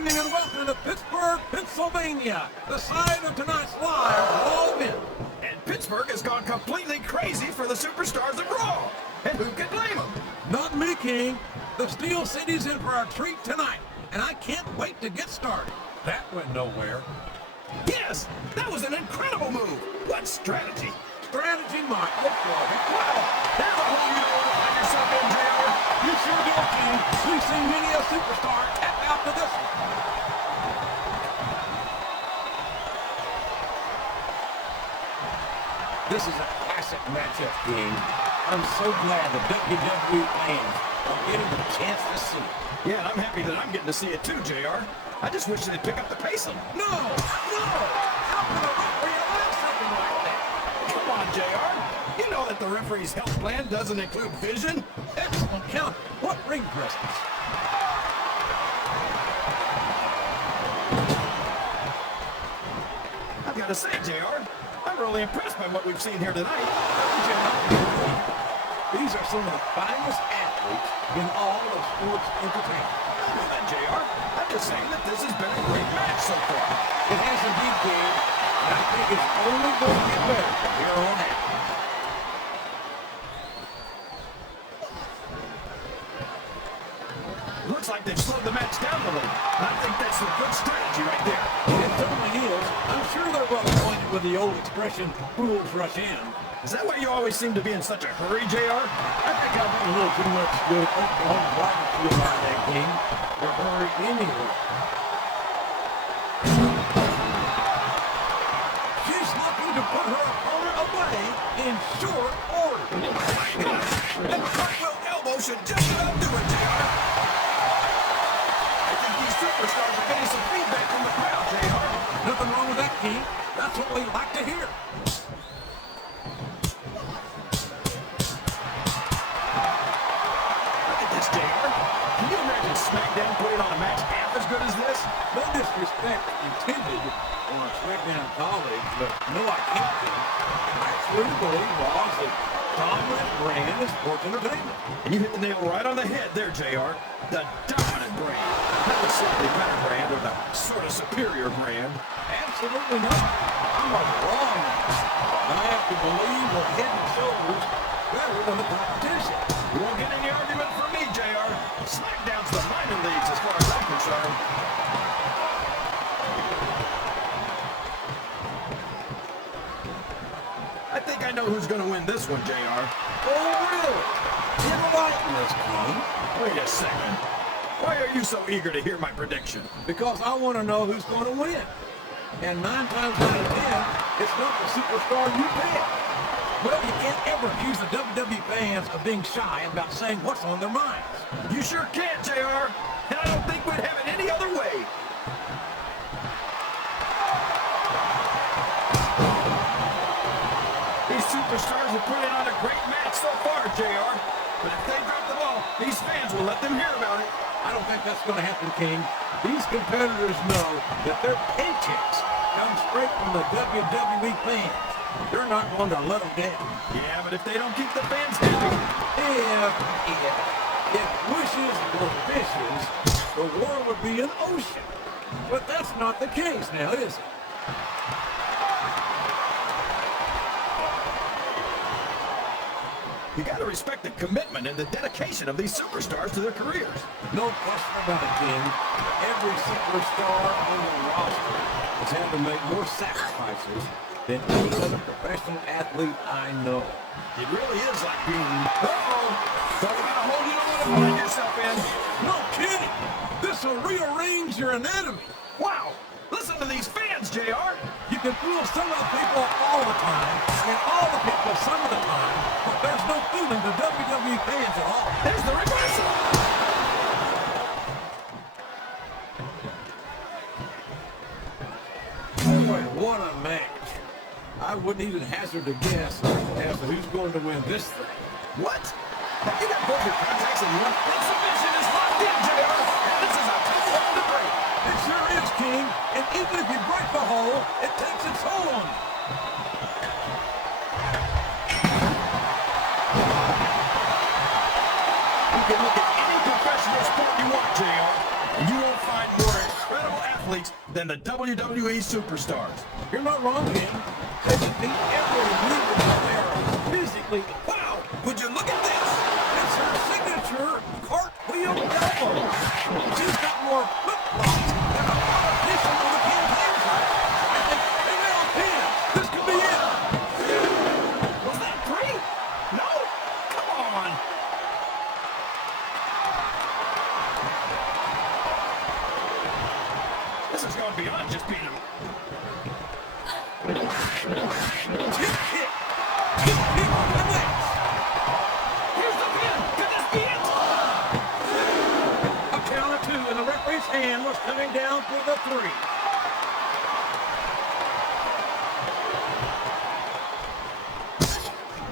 evening and welcome to Pittsburgh, Pennsylvania, the site of tonight's live Raw event. And Pittsburgh has gone completely crazy for the superstars of Raw. And who can blame them? Not me, King. The Steel City's in for a treat tonight, and I can't wait to get started. That went nowhere. Yes, that was an incredible move. What strategy? Strategy might look like it. Wow, there's a whole new world to find yourself in, JR. You sure do, King. We've seen many a superstar tap out to this one. This is a classic matchup, King. I'm so glad the WWE fans are getting the chance to see it. Yeah, and I'm happy that I'm getting to see it too, JR. I just wish they'd pick up the pace a little. No! How can a referee allow something like that? Come on, JR. You know that the referee's health plan doesn't include vision? Excellent count. What ring presence? I've got to say, JR, I'm really impressed by what we've seen here tonight. These are some of the finest athletes in all of sports entertainment. Well then, JR, I'm just saying that this has been a great match so far. It has indeed, King, and I think it's only going to get better from here on out. Looks like they've slowed the match down a little. I think that's a good strategy right there. It certainly is. I'm sure they're well acquainted with the old expression, fools rush in. Is that why you always seem to be in such a hurry, JR? I think I've been a little too much good Oklahoma barbecue about that, King. They're hurry anyway. She's looking to put her opponent away in short order. That cartwheel elbow should just about do it, JR. I think these superstars are getting some feedback from the crowd, JR. Nothing wrong with that, King. That's what we like to hear. Can you imagine SmackDown putting on a match half as good as this? No disrespect intended on our SmackDown colleagues, but no, I can't do. I truly believe Raw's a dominant brand in sports entertainment. And you hit the nail right on the head there, JR. The dominant brand. Not the slightly better brand or the sort of superior brand. Absolutely not. I'm a Raw man. And I have to believe we're head and shoulders better than the competition. You won't get any argument from me, JR. SmackDown's the minor leagues as far as I'm concerned. I think I know who's going to win this one, JR. Oh, really? You're liking this, King. Wait a second. Why are you so eager to hear my prediction? Because I want to know who's going to win. And 9 times out of 10, it's not the superstar you pick. Well, you can't ever accuse the WWE fans of being shy about saying what's on their minds. You sure can't, JR. And I don't think we'd have it any other way. These superstars have put in on a great match so far, JR. But if they drop the ball, these fans will let them hear about it. I don't think that's going to happen, King. These competitors know that their paychecks come straight from the WWE fans. They're not going to let them down. Yeah, but if they don't keep the fans happy. If wishes were fishes, the world would be an ocean. But that's not the case now, is it? You gotta respect the commitment and the dedication of these superstars to their careers. No question about it, King. Every superstar on the roster has had to make more sacrifices than any other professional athlete I know. It really is like being... Talk about a whole new world to find yourself in. No kidding! This will rearrange your anatomy. Wow! Listen to these fans, JR. You can fool some of the people all the time, and all the people some of the time, but there's no fooling the WWE fans at all. There's the reversal. Boy, what a match. I wouldn't even hazard a guess as to who's going to win this thing. What? Have you got both your contacts in one? That submission is locked in, JR. This is a tough one to break. It sure is, King. And even if you break the hole, it takes its toll on you. You can look at any professional sport you want, JR, and you won't find more incredible than the WWE superstars. You're not wrong, King. They can beat every leader out there physically. Wow, would you look at this? It's her signature cartwheel elbow. She's got more flip-flops than a politician on the campaign trail. I think they will pin. This could be it. Was that 3? No? Come on. This is going beyond just being a... Tip kick. Tip kick on the legs. Here's the pin. Could this be it? A count of 2, and the referee's hand was coming down for the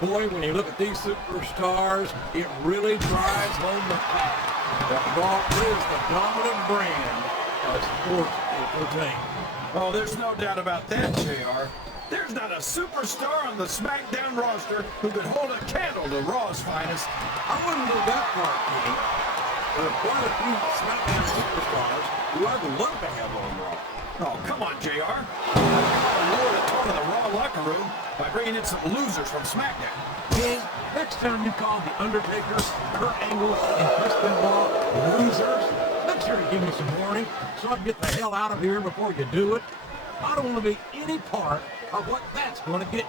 3. Boy, when you look at these superstars, it really drives home the fact that Raw is the dominant brand of sports entertainment. Oh, there's no doubt about that, JR. There's not a superstar on the SmackDown roster who could hold a candle to Raw's finest. I wouldn't go that far, Kenny. There are quite a few SmackDown superstars who I'd love to have on Raw. Oh, come on, JR. Lower the tone of the Raw locker room by bringing in some losers from SmackDown. King, next time you call The Undertaker, Kurt Angle, and Chris Benoit losers, make sure you give me some warning so I can get the hell out of here before you do it. I don't want to be any part of what that's going to get you.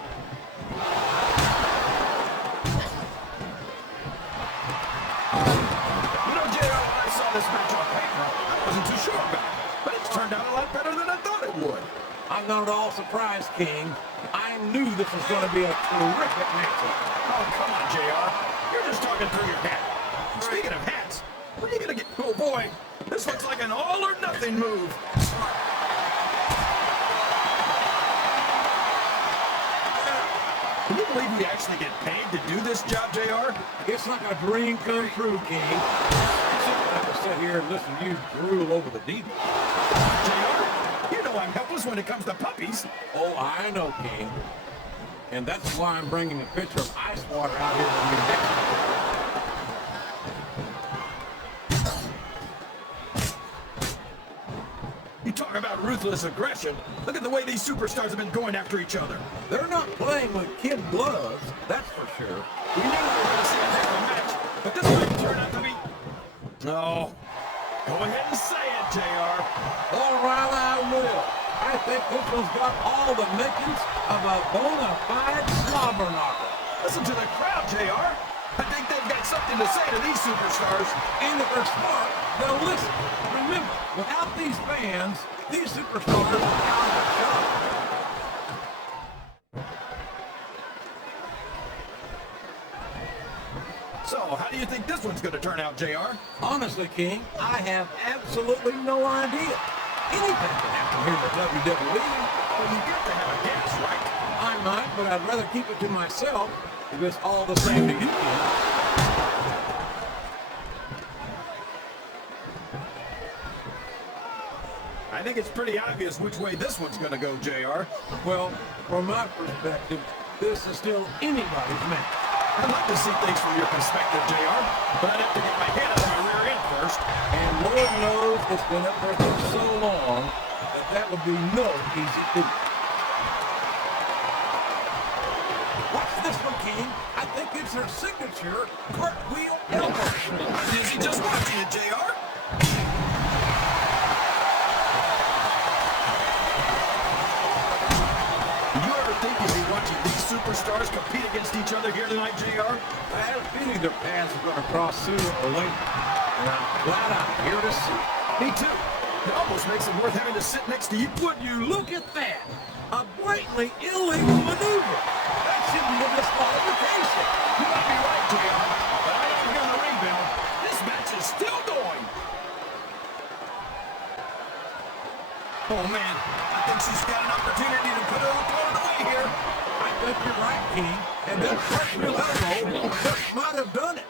You know, JR, when I saw this match on paper, I wasn't too sure about it. But it's turned out a lot better than I thought it would. I'm not at all surprised, King. I knew this was going to be a terrific matchup. Oh, come on, JR. You're just talking through your hat. Speaking of hats, when are you going to get... Oh, boy. This looks like an all-or-nothing move. Can you believe we actually get paid to do this job, JR? It's like a dream come true, King. I shouldn't have to sit here and listen to you drool over the deep. JR, you know I'm helpless when it comes to puppies. Oh, I know, King. And that's why I'm bringing a pitcher of ice water out here for you next time. You talk about ruthless aggression. Look at the way these superstars have been going after each other. They're not playing with kid gloves, that's for sure. We knew we were going to see a heck of a match, but this might turn out to be... No. Go ahead and say it, JR. All right, I will. I think this one's got all the makings of a bona fide slobber knocker. Listen to the crowd, JR. I think they've got something to say to these superstars. And if they're smart, they'll listen. Remember, without these fans, these superstars are out of the shop. So, how do you think this one's going to turn out, JR? Honestly, King, I have absolutely no idea. Anything can happen here at WWE. Well, you got to have a guess, right? I might, but I'd rather keep it to myself if it's all the same to you, King. I think it's pretty obvious which way this one's going to go, JR. Well, from my perspective, this is still anybody's match. I'd like to see things from your perspective, JR, but I'd have to get my head out of my rear end first. And Lord knows it's been up there for so long that that would be no easy feat. Watch this one, King. I think it's her signature cartwheel elbow. Is he just watching it, JR? Superstars compete against each other here tonight, JR? I had a feeling their paths were going to cross sooner or later. And I'm glad I'm here to see it. Me too. It almost makes it worth having to sit next to you. Would you look at that? A blatantly illegal maneuver. That shouldn't be a disqualification. You might be right, JR, but I don't hear the rebound. This match is still going. Oh, man. I think she's got an opportunity to put her opponent away here. I think you're right, King. And that cartwheel elbow just might have done it.